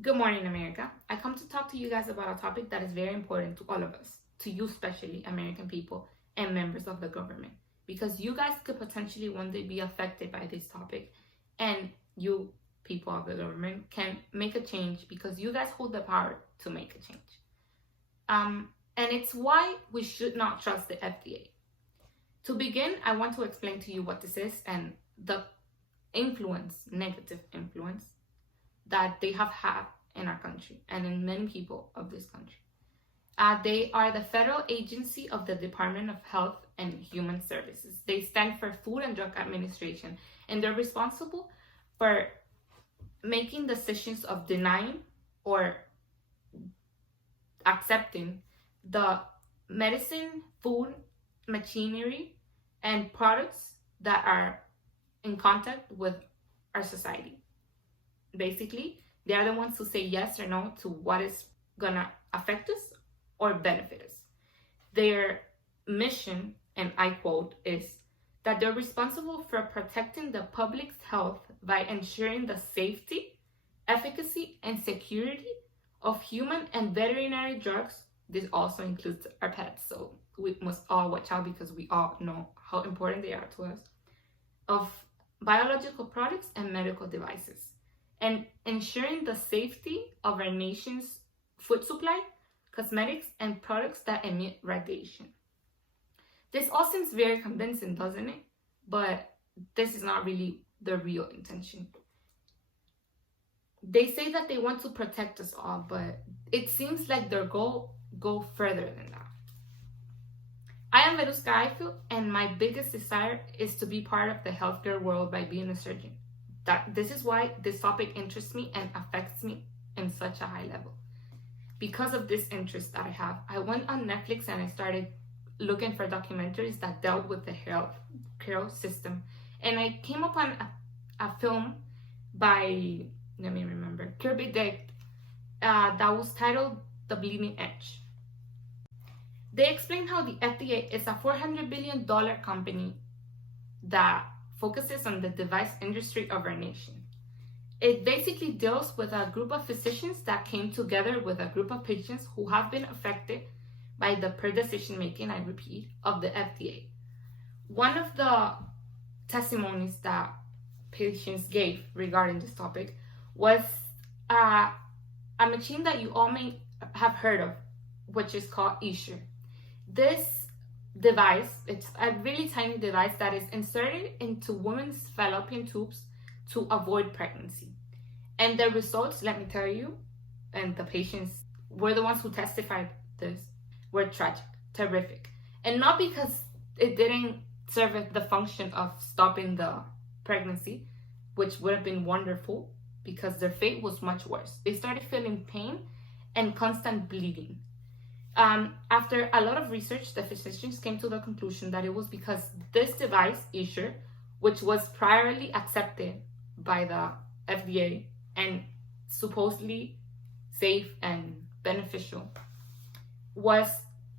Good morning, America. I come to talk to you guys about a topic that is very important to all of us, to you especially, American people and members of the government, because you guys could potentially one day be affected by this topic, and you, people of the government, can make a change because you guys hold the power to make a change. And it's why we should not trust the FDA. To begin, I want to explain to you what this is and the negative influence that they have had in our country and in many people of this country. They are the federal agency of the Department of Health and Human Services. They stand for Food and Drug Administration, and they're responsible for making decisions of denying or accepting the medicine, food, machinery, and products that are in contact with our society. Basically, they are the ones who say yes or no to what is gonna affect us or benefit us. Their mission, and I quote, is that they're responsible for protecting the public's health by ensuring the safety, efficacy, and security of human and veterinary drugs. This also includes our pets, so we must all watch out because we all know how important they are to us, of biological products and medical devices, and ensuring the safety of our nation's food supply, cosmetics, and products that emit radiation. This all seems very convincing, doesn't it? But this is not really the real intention. They say that they want to protect us all, but it seems like their goal go further than that. I am Veruska Eiffel, and my biggest desire is to be part of the healthcare world by being a surgeon. This is why this topic interests me and affects me in such a high level. Because of this interest that I have, I went on Netflix and I started looking for documentaries that dealt with the healthcare system. And I came upon a film by, Kirby Dick, that was titled The Bleeding Edge. They explain how the FDA is a $400 billion company that focuses on the device industry of our nation. It basically deals with a group of physicians that came together with a group of patients who have been affected by the poor decision making, I repeat, of the FDA. One of the testimonies that patients gave regarding this topic was a machine that you all may have heard of, which is called eSure. This device, it's a really tiny device that is inserted into women's fallopian tubes to avoid pregnancy. And the results, let me tell you, and the patients were the ones who testified this, were tragic, terrific. And not because it didn't serve the function of stopping the pregnancy, which would have been wonderful, because their fate was much worse. They started feeling pain and constant bleeding. After a lot of research, the physicians came to the conclusion that it was because this device, eSure, which was priorly accepted by the FDA and supposedly safe and beneficial, was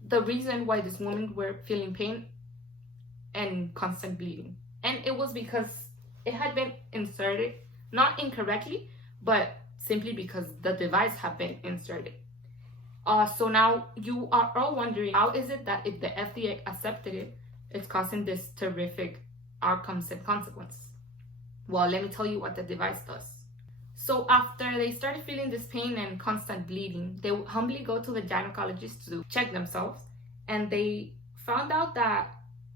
the reason why these women were feeling pain and constant bleeding. And it was because it had been inserted, not incorrectly, but simply because the device had been inserted. So now you are all wondering, how is it that if the FDA accepted it, it's causing this terrific outcomes and consequence? Well, let me tell you what the device does. So after they started feeling this pain and constant bleeding, they would humbly go to the gynecologist to check themselves, and they found out that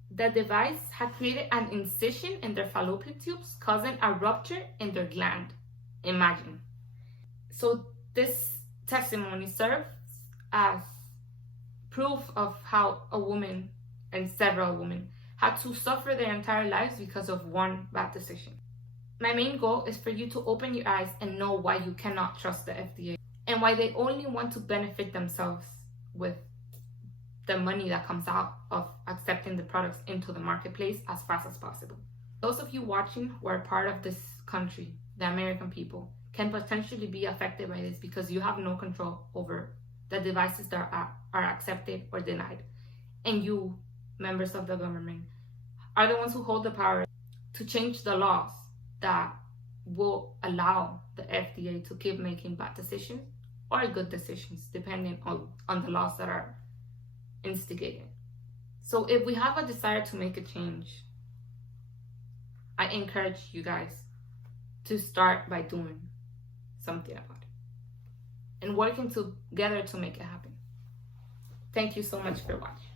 the device had created an incision in their fallopian tubes, causing a rupture in their gland. Imagine. So this testimony serves as proof of how a woman and several women had to suffer their entire lives because of one bad decision. My main goal is for you to open your eyes and know why you cannot trust the FDA and why they only want to benefit themselves with the money that comes out of accepting the products into the marketplace as fast as possible. Those of you watching who are part of this country, the American people, can potentially be affected by this because you have no control over the devices that are accepted or denied. And you, members of the government, are the ones who hold the power to change the laws that will allow the FDA to keep making bad decisions or good decisions, depending on the laws that are instigated. So if we have a desire to make a change, I encourage you guys to start by doing something about it and working together to make it happen. Thank you so much for watching.